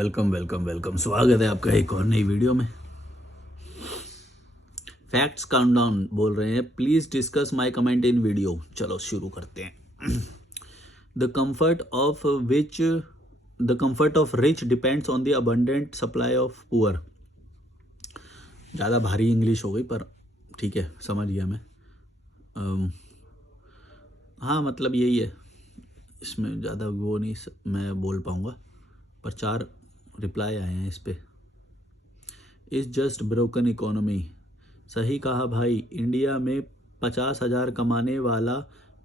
Welcome welcome welcome. स्वागत है आपका एक और नई वीडियो में। फैक्ट्स काउंटडाउन बोल रहे हैं, please discuss my comment in video. चलो शुरू करते हैं। The comfort of rich depends on the abundant supply of poor. ज़्यादा भारी इंग्लिश हो गई पर ठीक है, समझ गया मैं। हाँ मतलब यही है, इसमें ज़्यादा वो नहीं मैं बोल पाऊँगा, पर 4 रिप्लाई आए हैं इस पे। Is just broken economy. सही कहा भाई, इंडिया में 50,000 कमाने वाला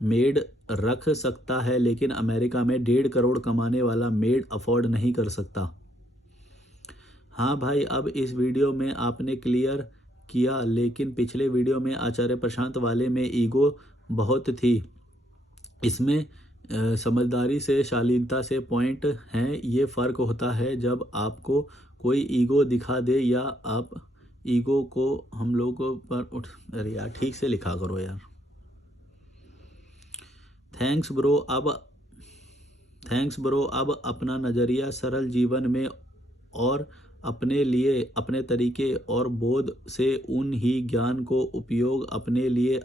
मेड रख सकता है, लेकिन अमेरिका में 1.5 करोड़ कमाने वाला मेड अफोर्ड नहीं कर सकता। हाँ भाई, अब इस वीडियो में आपने क्लियर किया, लेकिन पिछले वीडियो में आचार्य प्रशांत वाले में ईगो बहुत थी। इसमें समझदारी से, शालीनता से पॉइंट हैं। ये फ़र्क होता है जब आपको कोई ईगो दिखा दे या आप ईगो को हम लोगों पर उठ। अरे यार ठीक से लिखा करो यार। Thanks bro. अब अपना नज़रिया सरल जीवन में और अपने लिए, अपने तरीके और बोध से उन ही ज्ञान को उपयोग अपने लिए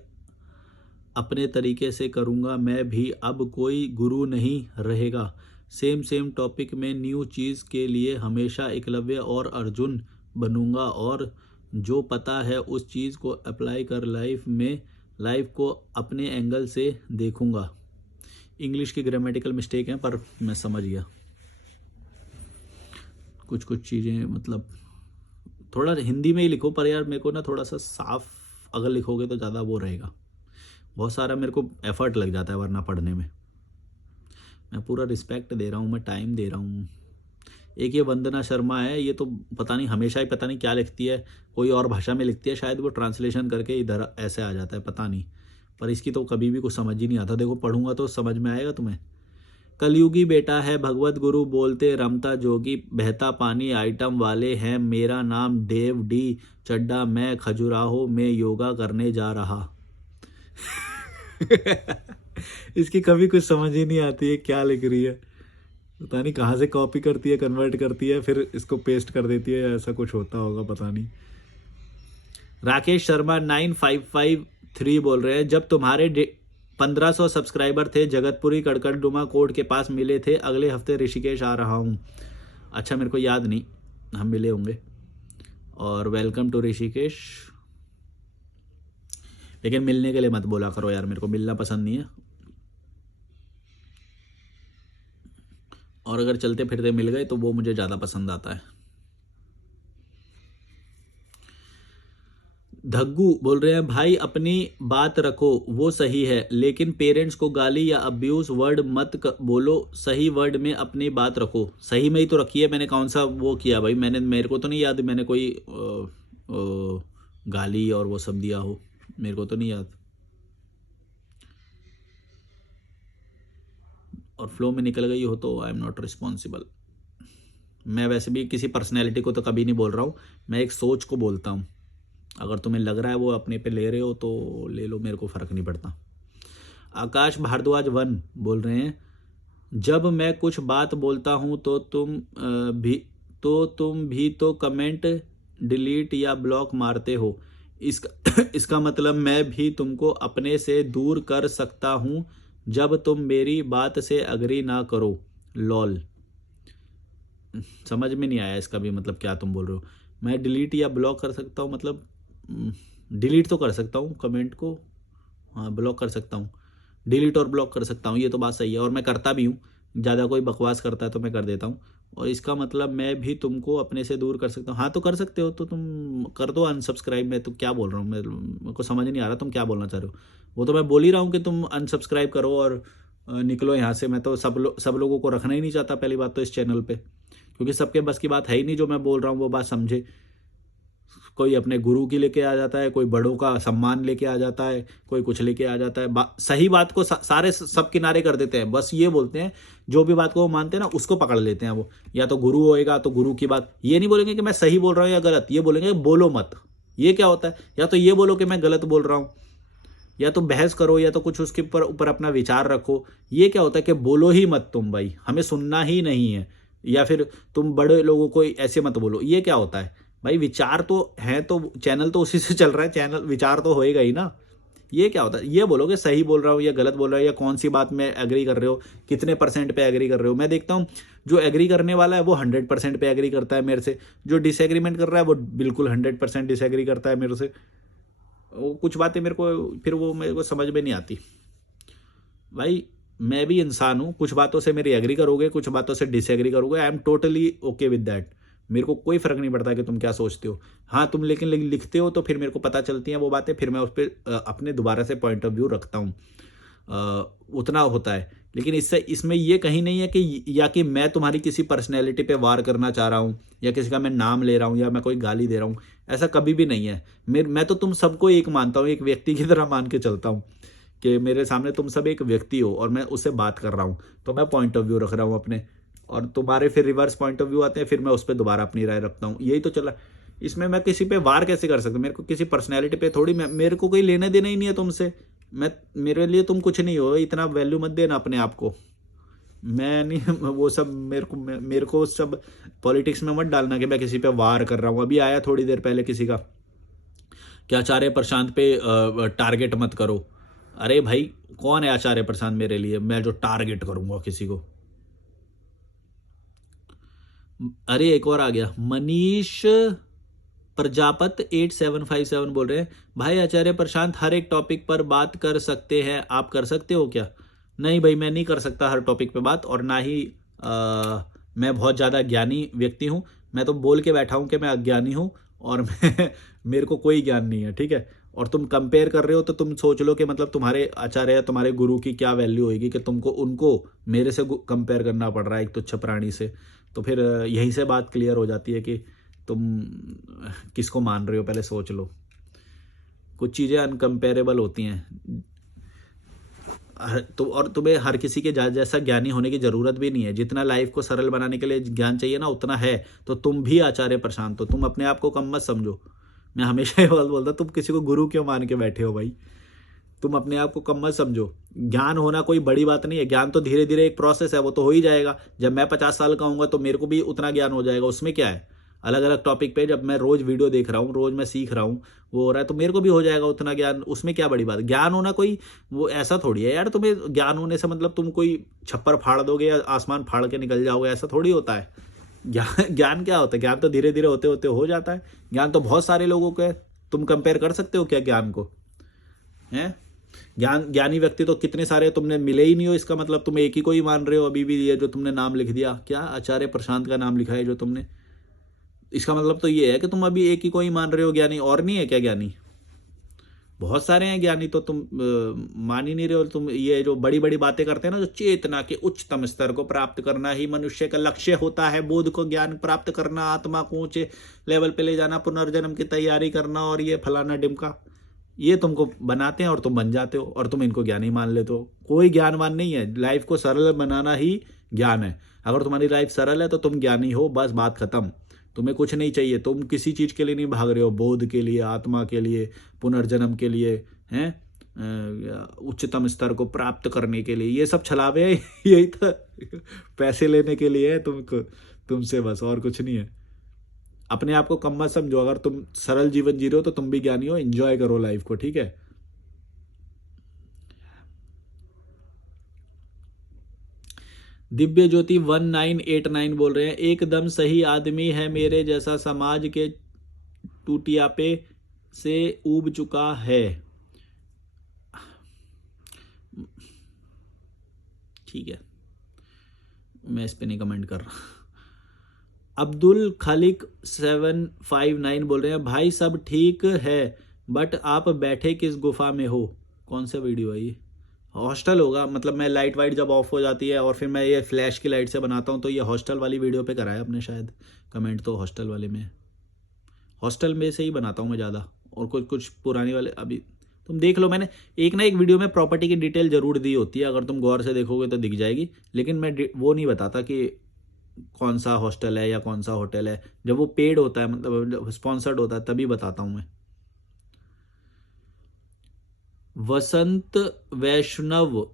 अपने तरीके से करूँगा मैं भी। अब कोई गुरु नहीं रहेगा। सेम टॉपिक में न्यू चीज़ के लिए हमेशा एकलव्य और अर्जुन बनूंगा, और जो पता है उस चीज़ को अप्लाई कर लाइफ को अपने एंगल से देखूंगा। इंग्लिश की ग्रामेटिकल मिस्टेक हैं पर मैं समझ गया। कुछ चीज़ें मतलब थोड़ा हिंदी में ही लिखो, पर यार मेरे को ना थोड़ा सा साफ अगर लिखोगे तो ज़्यादा वो रहेगा। बहुत सारा मेरे को एफर्ट लग जाता है वरना पढ़ने में। मैं पूरा रिस्पेक्ट दे रहा हूँ, मैं टाइम दे रहा हूँ। एक ये वंदना शर्मा है, ये तो पता नहीं हमेशा ही पता नहीं क्या लिखती है, कोई और भाषा में लिखती है, शायद वो ट्रांसलेशन करके इधर ऐसे आ जाता है, पता नहीं। पर इसकी तो कभी भी कुछ समझ ही नहीं आता। देखो पढ़ूंगा तो समझ में आएगा तुम्हें। कलयुगी बेटा है भगवत गुरु, बोलते रमता जोगी, बहता पानी आइटम वाले हैं। मेरा नाम देव डी चड्डा, मैं खजुराहो में योगा करने जा रहा। इसकी कभी कुछ समझ ही नहीं आती है क्या लिख रही है, पता नहीं कहाँ से कॉपी करती है, कन्वर्ट करती है, फिर इसको पेस्ट कर देती है, ऐसा कुछ होता होगा पता नहीं। राकेश शर्मा 9553 बोल रहे हैं, जब तुम्हारे 1500 सब्सक्राइबर थे जगतपुरी कड़कड़डुमा कोर्ट के पास मिले थे, अगले हफ्ते ऋषिकेश आ रहा हूँ। अच्छा मेरे को याद नहीं, हम मिले होंगे। और वेलकम टू ऋषिकेश। लेकिन मिलने के लिए मत बोला करो यार, मेरे को मिलना पसंद नहीं है। और अगर चलते फिरते मिल गए तो वो मुझे ज़्यादा पसंद आता है। धग्गू बोल रहे हैं, भाई अपनी बात रखो वो सही है, लेकिन पेरेंट्स को गाली या अब्यूज वर्ड मत बोलो। सही वर्ड में अपनी बात रखो। सही में ही तो रखी है मैंने, कौन सा वो किया भाई मैंने, मेरे को तो नहीं याद मैंने कोई गाली और वो सब दिया हो, मेरे को तो नहीं याद। और फ्लो में निकल गई हो तो आई एम नॉट रिस्पॉन्सिबल। मैं वैसे भी किसी पर्सनैलिटी को तो कभी नहीं बोल रहा हूँ, मैं एक सोच को बोलता हूँ। अगर तुम्हें लग रहा है वो अपने पे ले रहे हो तो ले लो, मेरे को फ़र्क नहीं पड़ता। आकाश भारद्वाज 1 बोल रहे हैं, जब मैं कुछ बात बोलता हूँ तो तुम भी तो कमेंट डिलीट या ब्लॉक मारते हो। इसका मतलब मैं भी तुमको अपने से दूर कर सकता हूँ जब तुम मेरी बात से अग्री ना करो। लॉल। समझ में नहीं आया इसका भी मतलब क्या तुम बोल रहे हो। मैं डिलीट या ब्लॉक कर सकता हूँ, मतलब डिलीट तो कर सकता हूँ कमेंट को, हाँ ब्लॉक कर सकता हूँ, डिलीट और ब्लॉक कर सकता हूँ, ये तो बात सही है। और मैं करता भी हूँ, ज़्यादा कोई बकवास करता है तो मैं कर देता हूँ। और इसका मतलब मैं भी तुमको अपने से दूर कर सकता हूँ। हाँ तो कर सकते हो, तो तुम कर दो अनसब्सक्राइब। मैं तो क्या बोल रहा हूँ, मेरे को समझ नहीं आ रहा तुम क्या बोलना चाह रहे हो। वो तो मैं बोल ही रहा हूँ कि तुम अनसब्सक्राइब करो और निकलो यहाँ से। मैं तो सब लोगों को रखना ही नहीं चाहता पहली बात तो इस चैनल पे, क्योंकि सबके बस की बात है ही नहीं जो मैं बोल रहा हूँ वो बात समझे। कोई अपने गुरु की लेके आ जाता है, कोई बड़ों का सम्मान लेके आ जाता है, कोई कुछ लेके आ जाता है। सही बात को सारे सब किनारे कर देते हैं, बस ये बोलते हैं जो भी बात को वो मानते हैं ना उसको पकड़ लेते हैं। वो या तो गुरु होएगा तो गुरु की बात, ये नहीं बोलेंगे कि मैं सही बोल रहा हूँ या गलत, ये बोलेंगे बोलो मत। ये क्या होता है, या तो ये बोलो कि मैं गलत बोल रहा हूँ, या तो बहस करो, या तो कुछ उसके ऊपर अपना विचार रखो। ये क्या होता है कि बोलो ही मत तुम भाई, हमें सुनना ही नहीं है। या फिर तुम बड़े लोगों को ऐसे मत बोलो, ये क्या होता है भाई? विचार तो हैं तो चैनल तो उसी से चल रहा है, चैनल विचार तो होएगा ही ना। ये क्या होता है? ये बोलो कि सही बोल रहा हूँ या गलत बोल रहा हूँ, या कौन सी बात में एग्री कर रहे हो, कितने परसेंट पे एग्री कर रहे हो। मैं देखता हूँ जो एग्री करने वाला है वो 100% पे एग्री करता है मेरे से, जो डिसएग्रीमेंट कर रहा है वो बिल्कुल 100% डिसएग्री करता है मेरे से। वो कुछ बातें मेरे को फिर वो मेरे को समझ में नहीं आती भाई। मैं भी इंसान हूँ, कुछ बातों से मेरी एग्री करोगे, कुछ बातों से डिसएग्री करोगे, I am totally okay with that. मेरे को कोई फर्क नहीं पड़ता कि तुम क्या सोचते हो। हाँ, तुम लेकिन लिखते हो तो फिर मेरे को पता चलती हैं वो बातें, फिर मैं उस पर अपने दोबारा से पॉइंट ऑफ व्यू रखता हूँ। उतना होता है, लेकिन इससे इसमें ये कहीं नहीं है कि या कि मैं तुम्हारी किसी पर्सनैलिटी पे वार करना चाह रहा हूँ, या किसी का मैं नाम ले रहा हूँ, या मैं कोई गाली दे रहा हूँ। ऐसा कभी भी नहीं है। मैं तो तुम सबको एक मानता हूँ, एक व्यक्ति की तरह मान के चलता हूँ कि मेरे सामने तुम सब एक व्यक्ति हो और मैं उससे बात कर रहा हूँ, तो मैं पॉइंट ऑफ व्यू रख रहा हूँ अपने, और तुम्हारे फिर रिवर्स पॉइंट ऑफ व्यू आते हैं, फिर मैं उस पर दोबारा अपनी राय रखता हूँ। यही तो चला। इसमें मैं किसी पे वार कैसे कर सकता हूँ? मेरे को किसी पर्सनैलिटी पे थोड़ी, मेरे को कोई लेना देना ही नहीं है तुमसे। मेरे लिए तुम कुछ नहीं हो, इतना वैल्यू मत देना अपने आप को। मैं नहीं वो सब मेरे को सब पॉलिटिक्स में मत डालना कि मैं किसी पे वार कर रहा हूँ। अभी आया थोड़ी देर पहले किसी का कि आचार्य प्रशांत पे टारगेट मत करो। अरे भाई, कौन है आचार्य प्रशांत मेरे लिए, मैं जो टारगेट करूंगा किसी को? अरे एक और आ गया, मनीष प्रजापत 8757 बोल रहे हैं, भाई आचार्य प्रशांत हर एक टॉपिक पर बात कर सकते हैं, आप कर सकते हो क्या? नहीं भाई, मैं नहीं कर सकता हर टॉपिक पे बात, और ना ही मैं बहुत ज़्यादा ज्ञानी व्यक्ति हूँ। मैं तो बोल के बैठा हूँ कि मैं अज्ञानी हूँ, और मैं मेरे को कोई ज्ञान नहीं है, ठीक है। और तुम कंपेयर कर रहे हो तो तुम सोच लो कि मतलब तुम्हारे आचार्य या तुम्हारे गुरु की क्या वैल्यू होगी कि तुमको उनको मेरे से कंपेयर करना पड़ रहा है एक तुच्छ प्राणी से। तो फिर यहीं से बात क्लियर हो जाती है कि तुम किसको मान रहे हो, पहले सोच लो। कुछ चीज़ें अनकम्पेरेबल होती हैं। तो और तुम्हें हर किसी के जैसा ज्ञानी होने की ज़रूरत भी नहीं है। जितना लाइफ को सरल बनाने के लिए ज्ञान चाहिए ना, उतना है। तो तुम भी आचार्य प्रशांत हो, तुम अपने आप को कम मत समझो। मैं हमेशा ये बात बोलता, तुम किसी को गुरु क्यों मान के बैठे हो भाई? तुम अपने आप को कम मत समझो। ज्ञान होना कोई बड़ी बात नहीं है। ज्ञान तो धीरे धीरे एक प्रोसेस है, वो तो हो ही जाएगा। जब मैं 50 साल का हूँगा तो मेरे को भी उतना ज्ञान हो जाएगा, उसमें क्या है। अलग अलग टॉपिक पे जब मैं रोज वीडियो देख रहा हूँ, रोज मैं सीख रहा हूँ, वो हो रहा है, तो मेरे को भी हो जाएगा उतना ज्ञान। उसमें क्या बड़ी बात है? ज्ञान होना कोई वो ऐसा थोड़ी है यार, तुम्हें ज्ञान होने से मतलब तुम कोई छप्पर फाड़ दोगे या आसमान फाड़ के निकल जाओगे, ऐसा थोड़ी होता है। ज्ञान ज्ञान क्या होता है? ज्ञान तो धीरे धीरे होते होते हो जाता है। ज्ञान तो बहुत सारे लोगों को है। तुम कंपेयर कर सकते हो क्या ज्ञान को? हैं? ज्ञानी व्यक्ति तो कितने सारे तुमने मिले ही नहीं हो, इसका मतलब तुम एक ही को ही मान रहे हो अभी भी। ये जो तुमने नाम लिख दिया, क्या आचार्य प्रशांत का नाम लिखा है जो तुमने, इसका मतलब तो ये है कि तुम अभी एक ही को ही मान रहे हो ज्ञानी, और नहीं है क्या ज्ञानी? बहुत सारे हैं ज्ञानी, तो तुम मान ही नहीं रहे हो। तुम ये जो बड़ी बड़ी बातें करते हैं ना, जो चेतना के उच्चतम स्तर को प्राप्त करना ही मनुष्य का लक्ष्य होता है, बोध को ज्ञान प्राप्त करना, आत्मा को ऊंचे लेवल पे ले जाना, पुनर्जन्म की तैयारी करना, और ये फलाना डिमका, ये तुमको बनाते हैं और तुम बन जाते हो, और तुम इनको ज्ञानी मान लेते हो। कोई ज्ञानवान नहीं है। लाइफ को सरल बनाना ही ज्ञान है। अगर तुम्हारी लाइफ सरल है तो तुम ज्ञानी हो, बस बात खत्म। तुम्हें कुछ नहीं चाहिए। तुम किसी चीज के लिए नहीं भाग रहे हो, बोध के लिए, आत्मा के लिए, पुनर्जन्म के लिए, हैं, उच्चतम स्तर को प्राप्त करने के लिए। ये सब छलावे हैं। यही तो पैसे लेने के लिए है तुमको, तुमसे, बस, और कुछ नहीं है। अपने आप को कम मत समझो। अगर तुम सरल जीवन जी रहे हो तो तुम भी ज्ञानी हो। एंजॉय करो लाइफ को, ठीक है। दिव्य ज्योति 1989 बोल रहे हैं, एकदम सही आदमी है, मेरे जैसा समाज के टूटियापे से ऊब चुका है। ठीक है, मैं इस पे नहीं कमेंट कर रहा। अब्दुल खालिक 759 बोल रहे हैं, भाई सब ठीक है, बट आप बैठे किस गुफा में हो? कौन सा वीडियो है ये? हॉस्टल होगा, मतलब मैं लाइट वाइट जब ऑफ हो जाती है और फिर मैं ये फ्लैश की लाइट से बनाता हूँ, तो ये हॉस्टल वाली वीडियो पे करा है अपने शायद कमेंट, तो हॉस्टल वाले में, हॉस्टल में से ही बनाता हूँ मैं ज़्यादा। और कुछ कुछ पुरानी वाले अभी तुम देख लो, मैंने एक ना एक वीडियो में प्रॉपर्टी की डिटेल जरूर दी होती है, अगर तुम गौर से देखोगे तो दिख जाएगी। लेकिन मैं वो नहीं बताता कि कौन सा हॉस्टल है या कौन सा होटल है। जब वो पेड होता है, मतलब स्पॉन्सर्ड होता है, तभी बताता हूँ मैं। वसंत वैष्णव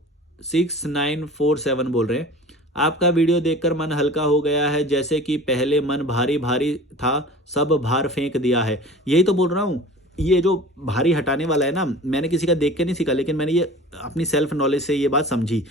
6947 बोल रहे हैं, आपका वीडियो देखकर मन हल्का हो गया है, जैसे कि पहले मन भारी भारी था, सब भार फेंक दिया है। यही तो बोल रहा हूँ, ये जो भारी हटाने वाला है ना, मैंने किसी का देख के नहीं सीखा, लेकिन मैंने ये अपनी सेल्फ नॉलेज से ये बात समझी।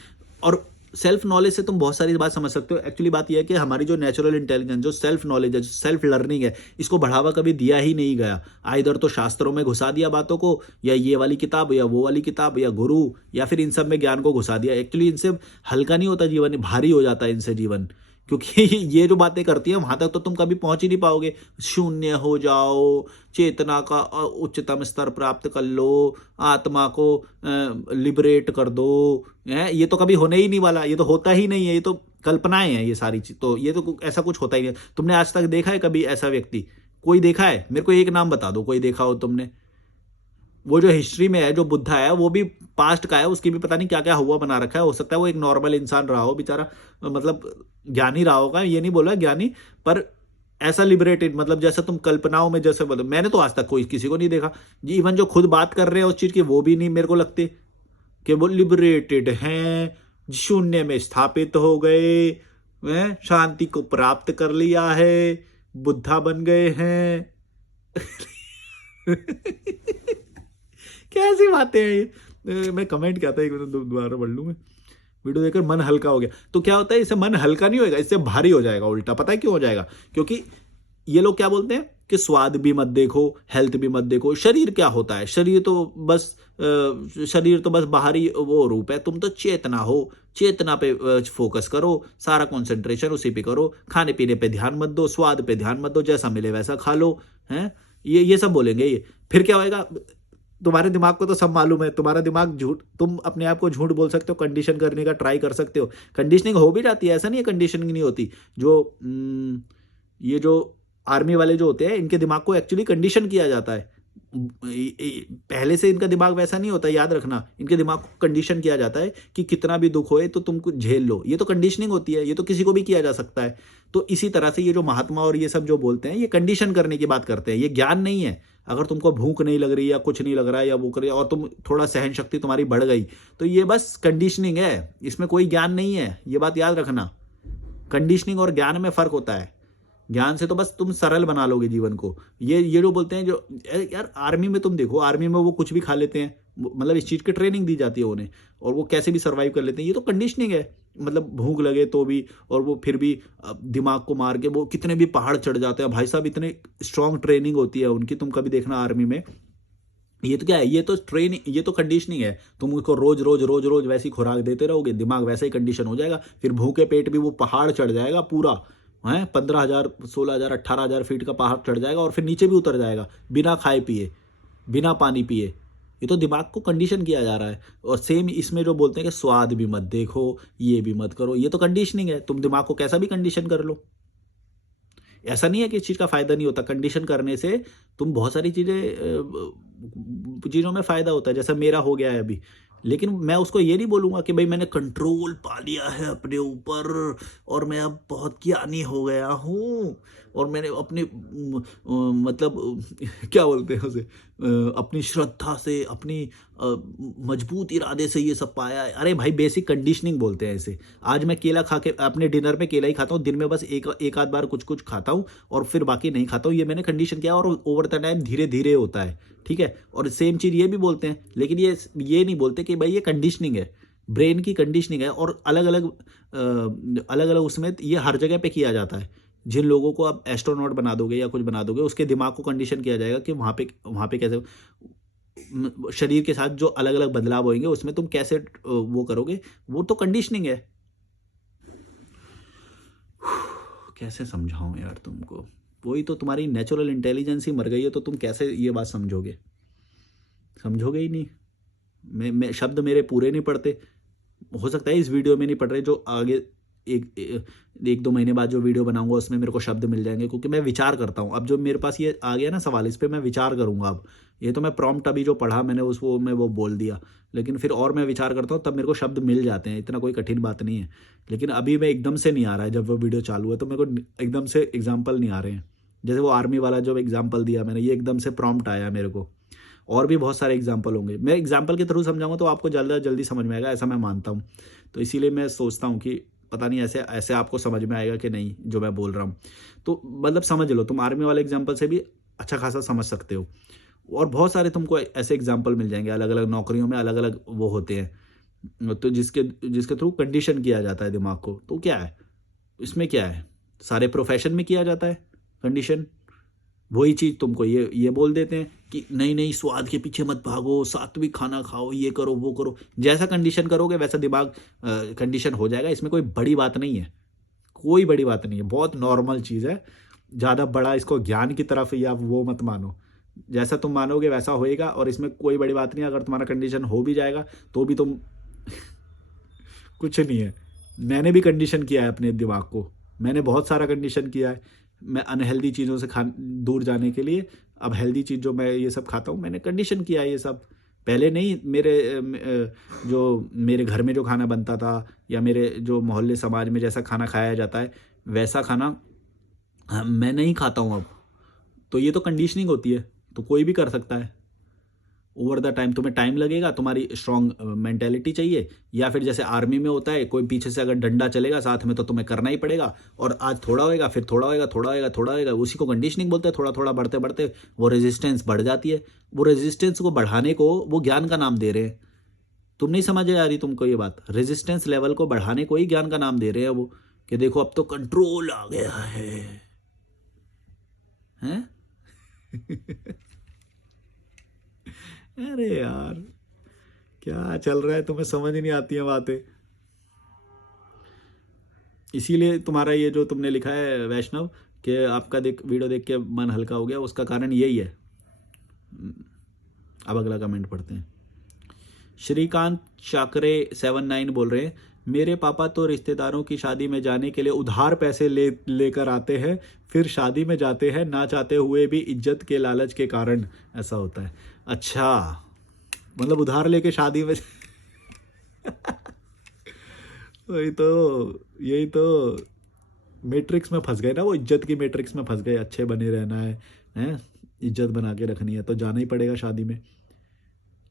और सेल्फ नॉलेज से तुम बहुत सारी बात समझ सकते हो। एक्चुअली बात यह है कि हमारी जो नेचुरल इंटेलिजेंस, जो सेल्फ नॉलेज है, जो सेल्फ लर्निंग है, इसको बढ़ावा कभी दिया ही नहीं गया। आइदर तो शास्त्रों में घुसा दिया बातों को, या ये वाली किताब या वो वाली किताब या गुरु, या फिर इन सब में ज्ञान को घुसा दिया। एक्चुअली इनसे हल्का नहीं होता जीवन, भारी हो जाता है इनसे जीवन। क्योंकि ये जो बातें करती है वहां तक तो तुम कभी पहुंच ही नहीं पाओगे। शून्य हो जाओ, चेतना का उच्चतम स्तर प्राप्त कर लो, आत्मा को लिबरेट कर दो, है ये तो कभी होने ही नहीं वाला, ये तो होता ही नहीं है, ये तो कल्पनाएं हैं ये सारी चीज। तो ये तो ऐसा कुछ होता ही नहीं। तुमने आज तक देखा है कभी ऐसा व्यक्ति? कोई देखा है? मेरे को एक नाम बता दो, कोई देखा हो तुमने। वो जो हिस्ट्री में है, जो बुद्धा है, वो भी पास्ट का है, उसकी भी पता नहीं क्या क्या हुआ बना रखा है। हो सकता है वो एक नॉर्मल इंसान रहा हो बेचारा, मतलब ज्ञानी रहा होगा, ये नहीं बोला ज्ञानी, पर ऐसा लिबरेटेड, मतलब जैसा तुम कल्पनाओं में जैसे बोलो, मैंने तो आज तक कोई किसी को नहीं देखा। इवन जो खुद बात कर रहे हैं उस चीज की, वो भी नहीं मेरे को लगते कि वो लिबरेटेड हैं, शून्य में स्थापित हो गए हैं, शांति को प्राप्त कर लिया है, बुद्धा बन गए हैं। कैसी बातें हैं ये? मैं कमेंट क्या था, एक मिनट दोबारा पढ़ लूँ मैं। वीडियो देखकर मन हल्का हो गया, तो क्या होता है, इससे मन हल्का नहीं होएगा, इससे भारी हो जाएगा उल्टा। पता है क्यों हो जाएगा? क्योंकि ये लोग क्या बोलते हैं कि स्वाद भी मत देखो, हेल्थ भी मत देखो। शरीर क्या होता है? शरीर तो बस बाहरी वो रूप है। तुम तो चेतना हो, चेतना पे फोकस करो, सारा कंसंट्रेशन उसी पे करो, खाने पीने पे ध्यान मत दो, स्वाद पे ध्यान मत दो, जैसा मिले वैसा खा लो, हैं? ये सब बोलेंगे ये। फिर क्या होएगा? तुम्हारे दिमाग को तो सब मालूम है, तुम्हारा दिमाग झूठ, तुम अपने आप को झूठ बोल सकते हो, कंडीशन करने का ट्राई कर सकते हो। कंडीशनिंग हो भी जाती है, ऐसा नहीं है कंडीशनिंग नहीं होती। ये जो आर्मी वाले जो होते हैं, इनके दिमाग को एक्चुअली कंडीशन किया जाता है। पहले से इनका दिमाग वैसा नहीं होता, याद रखना। इनके दिमाग को कंडीशन किया जाता है कि कितना भी दुख होए तो तुमको झेल लो। ये तो कंडीशनिंग होती है, ये तो किसी को भी किया जा सकता है। तो इसी तरह से ये जो महात्मा और ये सब जो बोलते हैं, ये कंडीशन करने की बात करते हैं, ये ज्ञान नहीं है। अगर तुमको भूख नहीं लग रही या कुछ नहीं लग रहा है या वो करे और तुम थोड़ा सहन शक्ति तुम्हारी बढ़ गई, तो ये बस कंडीशनिंग है, इसमें कोई ज्ञान नहीं है। ये बात याद रखना। कंडीशनिंग और ज्ञान में फर्क होता है। ज्ञान से तो बस तुम सरल बना लोगे जीवन को। ये जो बोलते हैं, जो यार आर्मी में तुम देखो, आर्मी में वो कुछ भी खा लेते हैं, मतलब इस चीज़ की ट्रेनिंग दी जाती है उन्हें, और वो कैसे भी सर्वाइव कर लेते हैं। ये तो कंडीशनिंग है। मतलब भूख लगे तो भी, और वो फिर भी दिमाग को मार के वो कितने भी पहाड़ चढ़ जाते हैं भाई साहब। इतने स्ट्रांग ट्रेनिंग होती है उनकी, तुम कभी देखना आर्मी में। ये तो क्या है? ये तो ट्रेनिंग, ये तो कंडीशनिंग है। तुम उसको रोज रोज रोज रोज वैसी खुराक देते रहोगे, दिमाग वैसे ही कंडीशन हो जाएगा। फिर भूखे पेट भी वो पहाड़ चढ़ जाएगा पूरा, है 15,000 16,000 18,000 फीट का पहाड़ चढ़ जाएगा, और फिर नीचे भी उतर जाएगा बिना खाए पिए, बिना पानी पिए। ये तो दिमाग को कंडीशन किया जा रहा है। और सेम इसमें जो बोलते हैं कि स्वाद भी मत देखो, ये भी मत करो, ये तो कंडीशनिंग है। तुम दिमाग को कैसा भी कंडीशन कर लो। ऐसा नहीं है कि इस चीज़ का फ़ायदा नहीं होता। कंडीशन करने से तुम बहुत सारी चीज़ों में फ़ायदा होता है, जैसा मेरा हो गया है अभी। लेकिन मैं उसको ये नहीं बोलूँगा कि भाई मैंने कंट्रोल पा लिया है अपने ऊपर और मैं अब बहुत ज्ञानी हो गया हूँ, और मैंने अपने मतलब क्या बोलते हैं उसे, अपनी श्रद्धा से, अपनी मजबूत इरादे से ये सब पाया है। अरे भाई, बेसिक कंडीशनिंग बोलते हैं इसे। आज मैं केला खा के अपने डिनर में केला ही खाता हूँ, दिन में बस एक आध बार कुछ खाता हूँ, और फिर बाकी नहीं खाता हूँ। ये मैंने कंडीशन किया, और ओवर द टाइम धीरे धीरे होता है। ठीक है? और सेम चीज़ ये भी बोलते हैं, लेकिन ये नहीं बोलते कि भाई ये कंडीशनिंग है, ब्रेन की कंडीशनिंग है। और अलग अलग उसमें ये हर जगह पे किया जाता है। जिन लोगों को आप एस्ट्रोनॉट बना दोगे या कुछ बना दोगे, उसके दिमाग को कंडीशन किया जाएगा कि वहाँ पे कैसे शरीर के साथ जो अलग अलग बदलाव होंगे, उसमें तुम कैसे वो करोगे। वो तो कंडीशनिंग है। कैसे समझाऊं यार तुमको? वही तो, तुम्हारी नेचुरल इंटेलिजेंस ही मर गई है, तो तुम कैसे ये बात समझोगे? समझोगे ही नहीं। मैं शब्द मेरे पूरे नहीं पढ़ते। हो सकता है इस वीडियो में नहीं पढ़ रहे, जो आगे एक दो महीने बाद जो वीडियो बनाऊंगा उसमें मेरे को शब्द मिल जाएंगे, क्योंकि मैं विचार करता हूँ। अब जो मेरे पास ये आ गया ना सवाल, इस पर मैं विचार करूंगा। अब ये तो मैं प्रॉम्प्ट अभी जो पढ़ा मैंने उसको मैं वो बोल दिया, लेकिन फिर और मैं विचार करता हूँ तब मेरे को शब्द मिल जाते हैं। इतना कोई कठिन बात नहीं है। लेकिन अभी मैं एकदम से नहीं आ रहा है, जब वो वीडियो चालू है तो मेरे को एकदम से एग्जाम्पल नहीं आ रहे हैं। जैसे वो आर्मी वाला जो एग्जाम्पल दिया मैंने, ये एकदम से प्रॉम्प्ट आया मेरे को। और भी बहुत सारे एग्जाम्पल होंगे, मैं एग्जाम्पल के थ्रू समझाऊंगा तो आपको ज़्यादा जल्दी समझ में आएगा, ऐसा मैं मानता हूँ। तो इसीलिए मैं सोचता हूँ कि पता नहीं ऐसे ऐसे आपको समझ में आएगा कि नहीं जो मैं बोल रहा हूँ। तो मतलब समझ लो, तुम आर्मी वाले एग्जाम्पल से भी अच्छा खासा समझ सकते हो। और बहुत सारे तुमको ऐसे एग्जाम्पल मिल जाएंगे, अलग अलग नौकरियों में अलग अलग वो होते हैं, तो जिसके जिसके थ्रू कंडीशन किया जाता है दिमाग को। तो क्या है इसमें, क्या है, सारे प्रोफेशन में किया जाता है कंडीशन। वही चीज़ तुमको ये बोल देते हैं कि नहीं नहीं स्वाद के पीछे मत भागो, सात्विक खाना खाओ, ये करो वो करो। जैसा कंडीशन करोगे वैसा दिमाग कंडीशन हो जाएगा। इसमें कोई बड़ी बात नहीं है, कोई बड़ी बात नहीं है, बहुत नॉर्मल चीज़ है। ज़्यादा बड़ा इसको ज्ञान की तरफ या वो मत मानो, जैसा तुम मानोगे वैसा होएगा। और इसमें कोई बड़ी बात नहीं है, अगर तुम्हारा कंडीशन हो भी जाएगा तो भी तुम कुछ नहीं है। मैंने भी कंडीशन किया है अपने दिमाग को, मैंने बहुत सारा कंडीशन किया है। मैं अनहेल्दी चीज़ों से दूर जाने के लिए अब हेल्दी चीज़ जो मैं ये सब खाता हूँ, मैंने कंडीशन किया है ये सब। पहले नहीं, जो मेरे घर में जो खाना बनता था या मेरे जो मोहल्ले समाज में जैसा खाना खाया जाता है वैसा खाना मैं नहीं खाता हूँ अब। तो ये तो कंडीशनिंग होती है, तो कोई भी कर सकता है। ओवर द टाइम तुम्हें टाइम लगेगा, तुम्हारी स्ट्रॉन्ग मेंटेलिटी चाहिए, या फिर जैसे आर्मी में होता है कोई पीछे से अगर डंडा चलेगा साथ में तो तुम्हें करना ही पड़ेगा। और आज थोड़ा होएगा, फिर थोड़ा होएगा, थोड़ा होएगा, थोड़ा होएगा, उसी को कंडीशनिंग बोलते हैं। थोड़ा थोड़ा बढ़ते बढ़ते वो रेजिस्टेंस बढ़ जाती है। वो रेजिस्टेंस को बढ़ाने को वो ज्ञान का नाम दे रहे हैं। तुम नहीं समझ आ रही तुमको ये बात? रेजिस्टेंस लेवल को बढ़ाने को ही ज्ञान का नाम दे रहे हैं वो, कि देखो अब तो कंट्रोल आ गया है, हैं? अरे यार क्या चल रहा है, तुम्हें समझ ही नहीं आती है बातें। इसीलिए तुम्हारा ये जो तुमने लिखा है वैष्णव, कि आपका वीडियो देख के मन हल्का हो गया, उसका कारण यही है। अब अगला कमेंट पढ़ते हैं। श्रीकांत चाकरे 79 बोल रहे हैं, मेरे पापा तो रिश्तेदारों की शादी में जाने के लिए उधार पैसे लेकर आते हैं, फिर शादी में जाते हैं ना चाहते हुए भी, इज्जत के लालच के कारण ऐसा होता है। अच्छा, मतलब उधार लेके शादी में वही तो, यही तो मैट्रिक्स में फंस गए ना, वो इज्जत की मैट्रिक्स में फंस गए। अच्छे बने रहना है, हैं, इज्जत बना के रखनी है तो जाना ही पड़ेगा शादी में,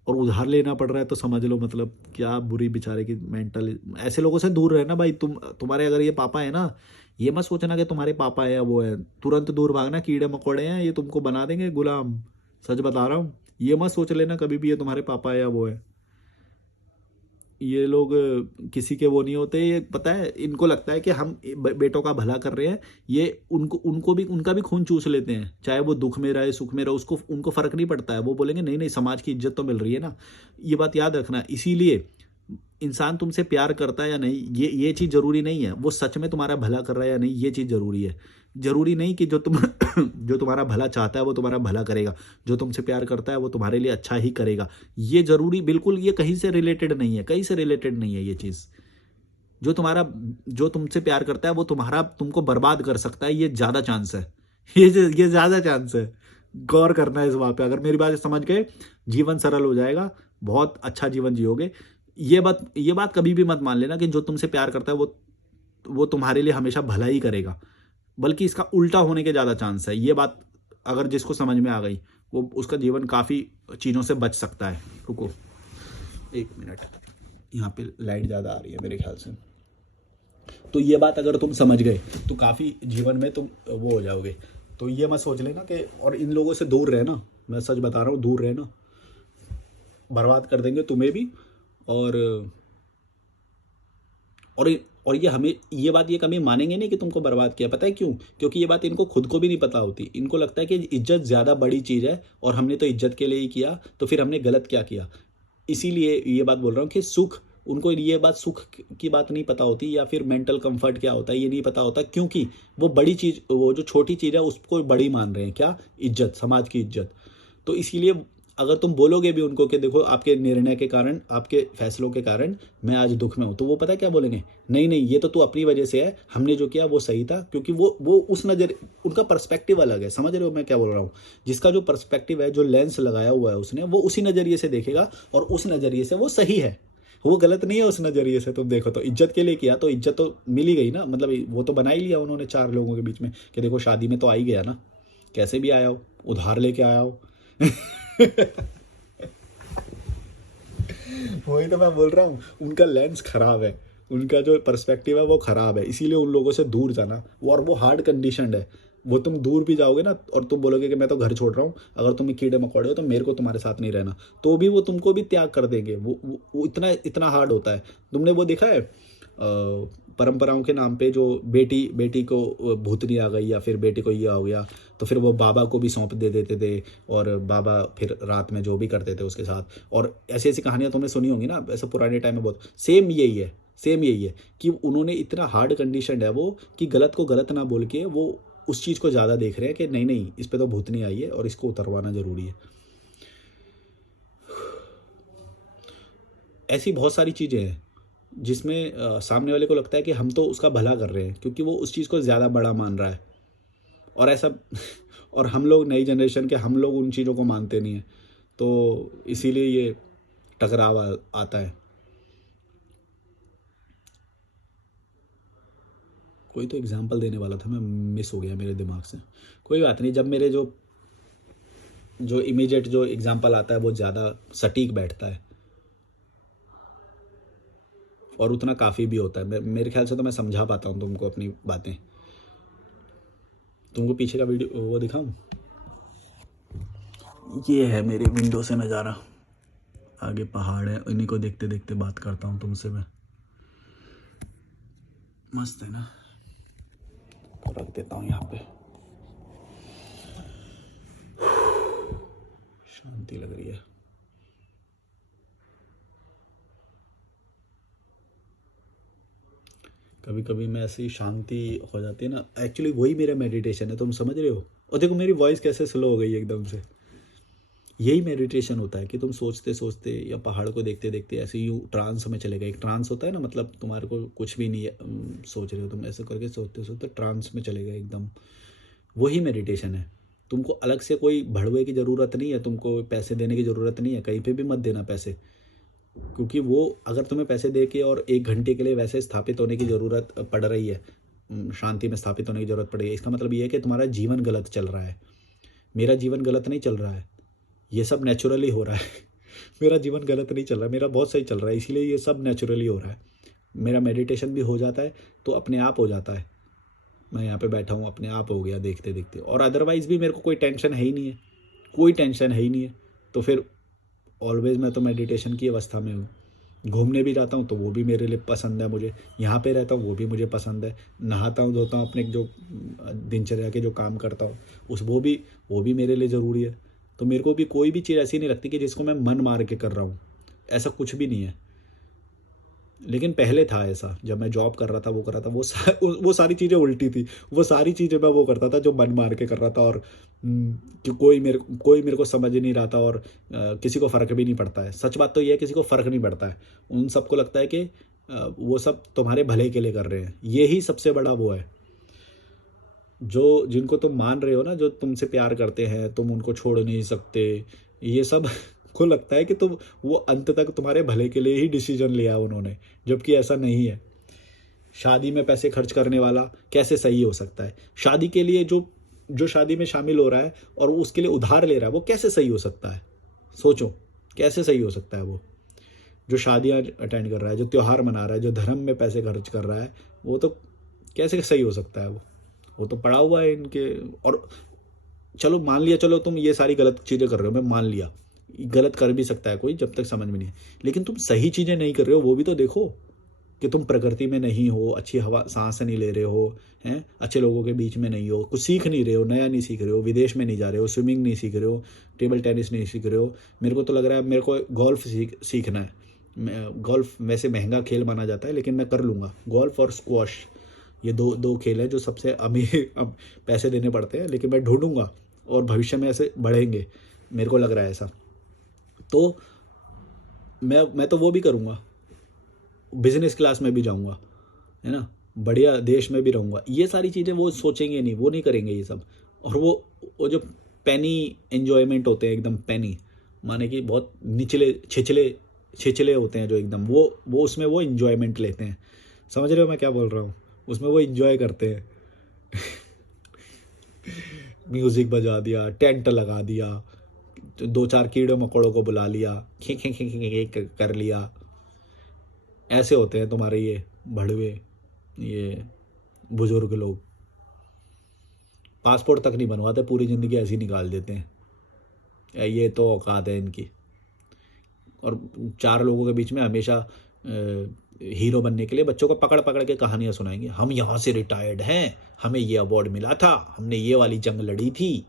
और उधार लेना पड़ रहा है तो समझ लो मतलब क्या बुरी बेचारे की मेंटल। ऐसे लोगों से दूर रहना भाई। तुम्हारे अगर ये पापा है ना, ये मत सोचना कि तुम्हारे पापा है या वो है, तुरंत दूर भागना। कीड़े मकोड़े हैं, ये तुमको बना देंगे गुलाम, सच बता रहा हूँ। ये मत सोच लेना कभी भी ये तुम्हारे पापा है या वो है। ये लोग किसी के वो नहीं होते। ये पता है, इनको लगता है कि हम बेटों का भला कर रहे हैं, ये उनको भी, उनका भी खून चूस लेते हैं, चाहे वो दुख में रहे सुख में रहे, उनको फर्क नहीं पड़ता है। वो बोलेंगे नहीं नहीं समाज की इज्जत तो मिल रही है ना। ये बात याद रखना। इसीलिए इंसान तुमसे प्यार करता है या नहीं, ये चीज़ जरूरी नहीं है। वो सच में तुम्हारा भला कर रहा है या नहीं, ये चीज़ जरूरी है। जरूरी नहीं कि जो तुम्हारा भला चाहता है वो तुम्हारा भला करेगा, जो तुमसे प्यार करता है वो तुम्हारे लिए अच्छा ही करेगा। ये जरूरी बिल्कुल, ये कहीं से रिलेटेड नहीं है, कहीं से रिलेटेड नहीं है ये चीज़। जो तुमसे प्यार करता है वो तुमको बर्बाद कर सकता है, ये ज़्यादा चांस है। ये ज़्यादा चांस है। गौर करना है इस बात पे। अगर मेरी बात समझ गए, जीवन सरल हो जाएगा, बहुत अच्छा जीवन जियोगे। ये बात कभी भी मत मान लेना कि जो तुमसे प्यार करता है वो तुम्हारे लिए हमेशा भला ही करेगा, बल्कि इसका उल्टा होने के ज़्यादा चांस है। ये बात अगर जिसको समझ में आ गई, वो उसका जीवन काफ़ी चीज़ों से बच सकता है। रुको 1 मिनट, यहाँ पे लाइट ज़्यादा आ रही है मेरे ख्याल से। तो ये बात अगर तुम समझ गए तो काफ़ी जीवन में तुम वो हो जाओगे। तो ये मत सोच लेना कि, और इन लोगों से दूर रहना, मैं सच बता रहा हूँ, दूर रहना, बर्बाद कर देंगे तुम्हें भी। और ये बात ये कभी मानेंगे नहीं कि तुमको बर्बाद किया। पता है क्यों? क्योंकि ये बात इनको खुद को भी नहीं पता होती। इनको लगता है कि इज्जत ज़्यादा बड़ी चीज़ है और हमने तो इज्जत के लिए ही किया, तो फिर हमने गलत क्या किया। इसीलिए ये बात बोल रहा हूँ कि उनको ये बात सुख की बात नहीं पता होती, या फिर मेंटल कंफर्ट क्या होता है ये नहीं पता होता, क्योंकि वो बड़ी चीज़, वो जो छोटी चीज़ है उसको बड़ी मान रहे हैं। क्या? इज्जत, समाज की इज्जत। तो इसीलिए अगर तुम बोलोगे भी उनको कि देखो आपके निर्णय के कारण, आपके फैसलों के कारण मैं आज दुख में हूँ, तो वो पता है क्या बोलेंगे? नहीं नहीं, ये तो तू अपनी वजह से है, हमने जो किया वो सही था। क्योंकि वो उस उनका पर्सपेक्टिव अलग है। समझ रहे हो मैं क्या बोल रहा हूँ? जिसका जो पर्सपेक्टिव है, जो लेंस लगाया हुआ है उसने, वो उसी नज़रिए से देखेगा और उस नज़रिए से वो सही है, वो गलत नहीं है। उस नज़रिए से तुम देखो तो इज्जत के लिए किया तो इज्जत तो मिल ही गई ना। मतलब वो तो बना ही लिया उन्होंने 4 लोगों के बीच में कि देखो शादी में तो आ ही गया ना, कैसे भी आया हो, उधार लेके आया हो। वही तो मैं बोल रहा हूँ, उनका लेंस खराब है, उनका जो पर्सपेक्टिव है वो ख़राब है, इसीलिए उन लोगों से दूर जाना। और वो हार्ड कंडीशंड है। वो तुम दूर भी जाओगे ना और तुम बोलोगे कि मैं तो घर छोड़ रहा हूँ, अगर तुम कीड़े मकोड़े हो तो मेरे को तुम्हारे साथ नहीं रहना, तो भी वो तुमको भी त्याग कर देंगे। वो इतना इतना हार्ड होता है। तुमने वो देखा है परंपराओं के नाम पे जो बेटी बेटी को भूतनी आ गई या फिर बेटी को ये हो गया, तो फिर वो बाबा को भी सौंप दे देते थे और बाबा फिर रात में जो भी करते थे उसके साथ। और ऐसी ऐसी कहानियां तुमने सुनी होंगी ना, ऐसे पुराने टाइम में बहुत सेम यही है। सेम यही है कि उन्होंने इतना हार्ड कंडीशन है वो कि गलत को गलत ना बोल के वो उस चीज़ को ज़्यादा देख रहे हैं कि नहीं नहीं इस पर तो भूतनी आई है और इसको उतरवाना ज़रूरी है। ऐसी बहुत सारी चीज़ें हैं जिसमें सामने वाले को लगता है कि हम तो उसका भला कर रहे हैं, क्योंकि वो उस चीज़ को ज़्यादा बड़ा मान रहा है। और ऐसा और हम लोग नई जनरेशन के, हम लोग उन चीज़ों को मानते नहीं हैं, तो इसीलिए ये टकराव आता है। कोई तो एग्जाम्पल देने वाला था, मैं मिस हो गया मेरे दिमाग से। कोई बात नहीं, जब मेरे जो जो इमीडिएट जो एग्जाम्पल आता है वो ज़्यादा सटीक बैठता है और उतना काफ़ी भी होता है। मेरे ख्याल से तो मैं समझा पाता हूँ तुमको अपनी बातें। तुमको पीछे का वीडियो वो दिखाऊं? ये है मेरे विंडो से नज़ारा, आगे पहाड़ है, इन्हीं को देखते देखते बात करता हूँ तुमसे मैं। मस्त है ना? रख देता हूँ यहाँ पे, शांति लग रही है। कभी कभी मैं ऐसी शांति हो जाती है ना, एक्चुअली वही मेरा मेडिटेशन है, तुम समझ रहे हो? और देखो मेरी वॉइस कैसे स्लो हो गई एकदम से। यही मेडिटेशन होता है कि तुम सोचते सोचते या पहाड़ को देखते देखते ऐसे यूँ ट्रांस में चले गए। एक ट्रांस होता है ना, मतलब तुम्हारे को कुछ भी नहीं है, सोच रहे हो तुम, ऐसे करके सोचते सोचते ट्रांस में चले गए एकदम। वही मेडिटेशन है। तुमको अलग से कोई भड़वे की ज़रूरत नहीं है, तुमको पैसे देने की ज़रूरत नहीं है, कहीं पे भी मत देना पैसे, क्योंकि वो अगर तुम्हें पैसे दे के और 1 घंटे के लिए वैसे स्थापित होने की ज़रूरत पड़ रही है, शांति में स्थापित होने की ज़रूरत पड़ रही है, इसका मतलब ये है कि तुम्हारा जीवन गलत चल रहा है। मेरा जीवन गलत नहीं चल रहा है, ये सब नेचुरली हो रहा है। मेरा जीवन गलत नहीं चल रहा है, मेरा बहुत सही चल रहा है, इसीलिए ये सब नेचुरली हो रहा है। मेरा मेडिटेशन भी हो जाता है तो अपने आप हो जाता है। मैं यहाँ पे बैठा हूँ, अपने आप हो गया देखते देखते, और अदरवाइज़ भी मेरे को कोई टेंशन है ही नहीं है, कोई टेंशन है ही नहीं है। तो फिर ऑलवेज़ मैं तो मेडिटेशन की अवस्था में हूँ। घूमने भी जाता हूँ तो वो भी मेरे लिए पसंद है मुझे, यहाँ पे रहता हूँ वो भी मुझे पसंद है, नहाता हूँ धोता हूँ, अपने जो दिनचर्या के जो काम करता हूँ वो भी मेरे लिए ज़रूरी है। तो मेरे को भी कोई भी चीज़ ऐसी नहीं लगती कि जिसको मैं मन मार के कर रहा हूँ, ऐसा कुछ भी नहीं है। लेकिन पहले था ऐसा, जब मैं जॉब कर रहा था, वो कर रहा था, वो सारी चीज़ें उल्टी थी। वो सारी चीज़ें मैं वो करता था जो मन मार के कर रहा था, और कि कोई मेरे को समझ ही नहीं रहा था, और किसी को फ़र्क भी नहीं पड़ता है। सच बात तो ये है, किसी को फ़र्क नहीं पड़ता है। उन सबको लगता है कि वो सब तुम्हारे भले के लिए कर रहे हैं। यही सबसे बड़ा वो है, जो जिनको तुम मान रहे हो ना, जो तुमसे प्यार करते हैं, तुम उनको छोड़ नहीं सकते, ये सब को लगता है कि तुम, वो अंत तक तुम्हारे भले के लिए ही डिसीजन लिया उन्होंने, जबकि ऐसा नहीं है। शादी में पैसे खर्च करने वाला कैसे सही हो सकता है? शादी के लिए जो जो शादी में शामिल हो रहा है और उसके लिए उधार ले रहा है, वो कैसे सही हो सकता है? सोचो, कैसे सही हो सकता है? वो जो शादियां अटेंड कर रहा है, जो त्यौहार मना रहा है, जो धर्म में पैसे खर्च कर रहा है, वो तो कैसे सही हो सकता है? वो तो पड़ा हुआ है इनके। और चलो मान लिया, चलो तुम ये सारी गलत चीज़ें कर रहे हो, मैं मान लिया, गलत कर भी सकता है कोई जब तक समझ में नहीं है, लेकिन तुम सही चीज़ें नहीं कर रहे हो, वो भी तो देखो। कि तुम प्रकृति में नहीं हो, अच्छी हवा सांस नहीं ले रहे हो, हैं, अच्छे लोगों के बीच में नहीं हो, कुछ सीख नहीं रहे हो, नया नहीं सीख रहे हो, विदेश में नहीं जा रहे हो, स्विमिंग नहीं सीख रहे हो, टेबल टेनिस नहीं सीख रहे हो। मेरे को तो लग रहा है मेरे को गोल्फ सीखना है। गोल्फ वैसे महंगा खेल माना जाता है, लेकिन मैं कर लूँगा। गोल्फ और स्क्वॉश, ये दो दो खेल हैं जो सबसे अमीर अब पैसे देने पड़ते हैं, लेकिन मैं ढूंढूंगा और भविष्य में ऐसे बढ़ेंगे, मेरे को लग रहा है ऐसा। तो मैं तो वो भी करूँगा, बिजनेस क्लास में भी जाऊँगा, है ना, बढ़िया देश में भी रहूँगा। ये सारी चीज़ें वो सोचेंगे नहीं, वो नहीं करेंगे ये सब। और वो जो पेनी एन्जॉयमेंट होते हैं, एकदम पेनी, माने कि बहुत निचले छिछले छिछले होते हैं जो एकदम, वो उसमें वो इन्जॉयमेंट लेते हैं। समझ रहे हो मैं क्या बोल रहा हूँ? उसमें वो इन्जॉय करते हैं। म्यूज़िक बजा दिया, टेंट लगा दिया, 2-4 कीड़े मकोड़ों को बुला लिया, खे खे खे खे खे कर लिया। ऐसे होते हैं तुम्हारे ये भड़वे, ये बुजुर्ग लोग पासपोर्ट तक नहीं बनवाते, पूरी ज़िंदगी ऐसी निकाल देते हैं। ये तो औकात है इनकी। और 4 लोगों के बीच में हमेशा हीरो बनने के लिए बच्चों को पकड़ पकड़ के कहानियाँ सुनाएंगे। हम यहाँ से रिटायर्ड हैं, हमें ये अवार्ड मिला था, हमने ये वाली जंग लड़ी थी।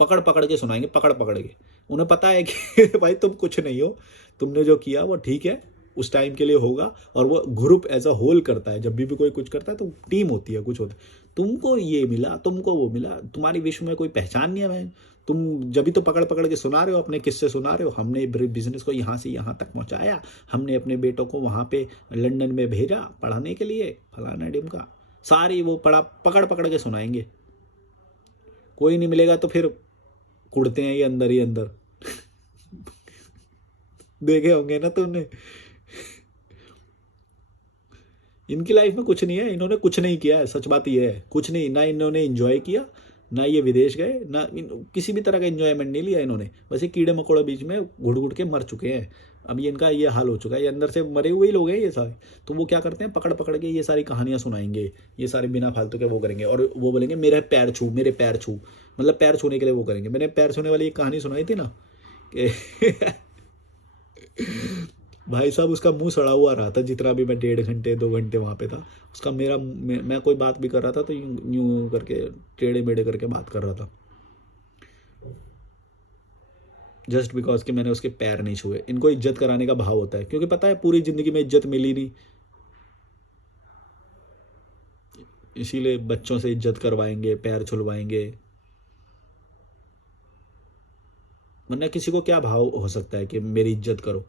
पकड़ पकड़ के सुनाएंगे, पकड़ पकड़ के। उन्हें पता है कि भाई तुम कुछ नहीं हो, तुमने जो किया वो ठीक है, उस टाइम के लिए होगा। और वो ग्रुप एज अ होल करता है, जब भी कोई कुछ करता है तो टीम होती है, कुछ होता है। तुमको ये मिला, तुमको वो मिला, तुम्हारी विश्व में कोई पहचान नहीं है भाई। तुम जब भी तो पकड़ पकड़ के सुना रहे हो, अपने किस्से सुना रहे हो। हमने बिजनेस को यहाँ से यहाँ तक पहुँचाया, हमने अपने बेटों को वहाँ पे लंदन में भेजा पढ़ाने के लिए, फलाना डिमका, सारी वो पकड़ पकड़ के सुनाएंगे। कोई नहीं मिलेगा तो फिर कुड़ते हैं ये अंदर ही अंदर। देखे होंगे ना तुमने। इनकी लाइफ में कुछ नहीं है, इन्होंने कुछ नहीं किया है, सच बात ये है, कुछ नहीं। ना इन्होंने एंजॉय किया, ना ये विदेश गए, ना किसी भी तरह का एंजॉयमेंट नहीं लिया इन्होंने। बस ये कीड़े मकोड़े बीच में घुट घुट के मर चुके हैं। अब ये इनका ये हाल हो चुका है, ये अंदर से मरे हुए ही लोग हैं ये सारे। तो वो क्या करते हैं, पकड़ पकड़ के ये सारी कहानियां सुनाएंगे, ये सारे बिना फालतू के वो करेंगे। और वो बोलेंगे मेरे पैर छू, मेरे पैर छू, मतलब पैर छूने के लिए वो करेंगे। मैंने पैर छूने वाली एक कहानी सुनाई थी ना कि भाई साहब उसका मुंह सड़ा हुआ रहा था, जितना भी मैं 1.5 घंटे 2 घंटे वहाँ पे था। उसका मैं कोई बात भी कर रहा था तो यूं करके टेढ़े मेढ़े करके बात कर रहा था, जस्ट बिकॉज कि मैंने उसके पैर नहीं छुए। इनको इज्जत कराने का भाव होता है, क्योंकि पता है पूरी जिंदगी में इज्जत मिली नहीं, इसीलिए बच्चों से इज्जत करवाएंगे, पैर छुलवाएंगे। वरना किसी को क्या भाव हो सकता है कि मेरी इज्जत करो।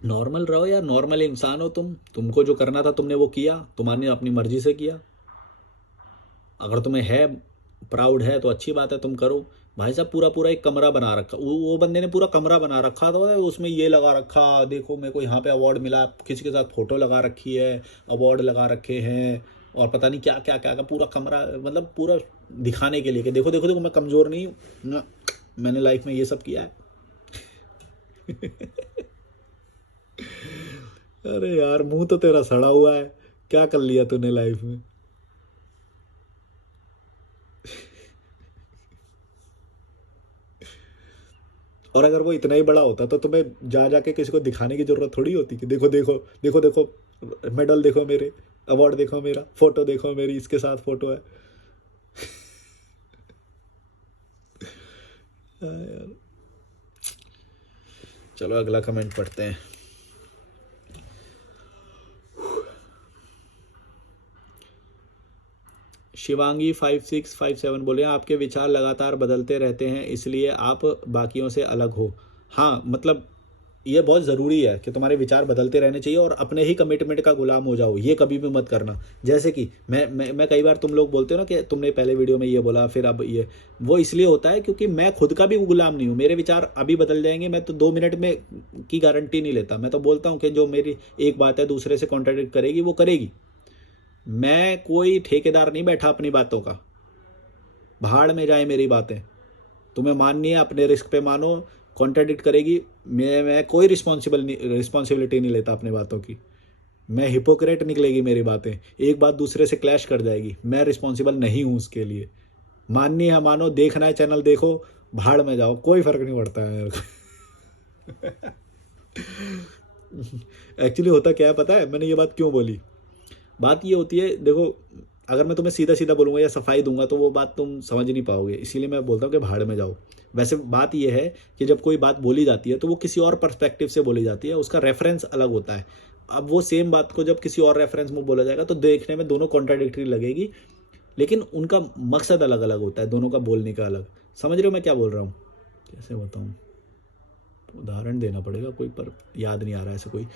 नॉर्मल रहो यार, नॉर्मल इंसान हो तुम। तुमको जो करना था तुमने वो किया, तुम्हारे अपनी मर्जी से किया। अगर तुम्हें है, प्राउड है तो अच्छी बात है, तुम करो। भाई साहब पूरा पूरा एक कमरा बना रखा, वो बंदे ने पूरा कमरा बना रखा था, उसमें ये लगा रखा, देखो मेरे को यहाँ पे अवार्ड मिला, किसी के साथ फोटो लगा रखी है, अवार्ड लगा रखे हैं, और पता नहीं क्या क्या क्या, पूरा कमरा, मतलब पूरा दिखाने के लिए कि देखो देखो देखो मैं कमज़ोर नहीं हूँ ना, मैंने लाइफ में ये सब किया है। अरे यार मुंह तो तेरा सड़ा हुआ है, क्या कर लिया तूने लाइफ में। और अगर वो इतना ही बड़ा होता तो तुम्हें जा जाके किसी को दिखाने की जरूरत थोड़ी होती कि देखो देखो देखो देखो मेडल देखो मेरे, अवार्ड देखो मेरा, फोटो देखो मेरी, इसके साथ फोटो है। यार चलो अगला कमेंट पढ़ते हैं। शिवांगी 5657 बोले आपके विचार लगातार बदलते रहते हैं, इसलिए आप बाकियों से अलग हो। हाँ मतलब ये बहुत ज़रूरी है कि तुम्हारे विचार बदलते रहने चाहिए, और अपने ही कमिटमेंट का गुलाम हो जाओ, ये कभी भी मत करना। जैसे कि मैं कई बार, तुम लोग बोलते हो ना कि तुमने पहले वीडियो में ये बोला फिर अब ये, वो इसलिए होता है क्योंकि मैं खुद का भी गुलाम नहीं हूँ। मेरे विचार अभी बदल जाएंगे, मैं तो 2 मिनट में की गारंटी नहीं लेता। मैं तो बोलता हूँ कि जो मेरी एक बात है दूसरे से कॉन्ट्राडिक्ट करेगी वो करेगी। मैं कोई ठेकेदार नहीं बैठा अपनी बातों का, भाड़ में जाए मेरी बातें। तुम्हें माननी है अपने रिस्क पे मानो, कॉन्ट्राडिक्ट करेगी, मैं कोई रिस्पॉन्सिबिलिटी नहीं लेता अपनी बातों की। मैं हिपोक्रेट निकलेगी मेरी बातें, एक बात दूसरे से क्लैश कर जाएगी, मैं रिस्पॉन्सिबल नहीं हूँ उसके लिए। माननी है मानो, देखना है चैनल देखो, भाड़ में जाओ, कोई फर्क नहीं पड़ता है मेरे को। एक्चुअली होता क्या है पता है, मैंने ये बात क्यों बोली? बात ये होती है, देखो अगर मैं तुम्हें सीधा सीधा बोलूँगा या सफाई दूंगा तो वो बात तुम समझ नहीं पाओगे, इसीलिए मैं बोलता हूँ कि भाड़ में जाओ। वैसे बात ये है कि जब कोई बात बोली जाती है तो वो किसी और पर्सपेक्टिव से बोली जाती है, उसका रेफरेंस अलग होता है। अब वो सेम बात को जब किसी और रेफरेंस में बोला जाएगा तो देखने में दोनों कॉन्ट्राडिक्टरी लगेगी, लेकिन उनका मकसद अलग अलग होता है, दोनों का बोलने का अलग। समझ रहे हो मैं क्या बोल रहा हूँ? कैसे बताऊँ, उदाहरण देना पड़ेगा कोई, पर याद नहीं आ रहा ऐसे कोई।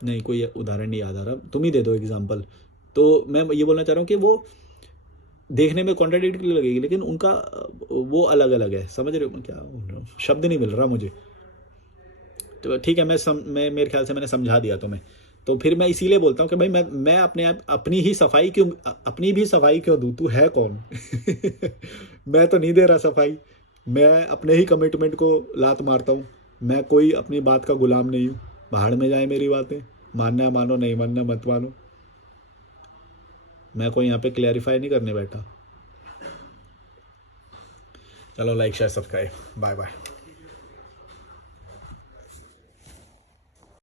नहीं कोई उदाहरण नहीं याद आ रहा, तुम ही दे दो एग्जाम्पल। तो मैं ये बोलना चाह रहा हूँ कि वो देखने में कॉन्ट्राडिक्टरी लगेगी, लेकिन उनका वो अलग अलग है। समझ रहे हो मैं क्या बोल रहा हूँ? शब्द नहीं मिल रहा मुझे। तो ठीक है, मैं मेरे ख्याल से मैंने समझा दिया तुम्हें। तो फिर मैं इसीलिए बोलता हूँ कि भाई मैं अपनी भी सफाई क्यों दूँ, तू है कौन? मैं तो नहीं दे रहा सफाई, मैं अपने ही कमिटमेंट को लात मारता हूँ। मैं कोई अपनी बात का गुलाम नहीं हूँ। भाड़ में जाए मेरी बातें, मानना है मानो, नहीं मानना मत मानो। मैं कोई यहाँ पे क्लैरिफाई नहीं करने बैठा। चलो, like share subscribe, bye bye.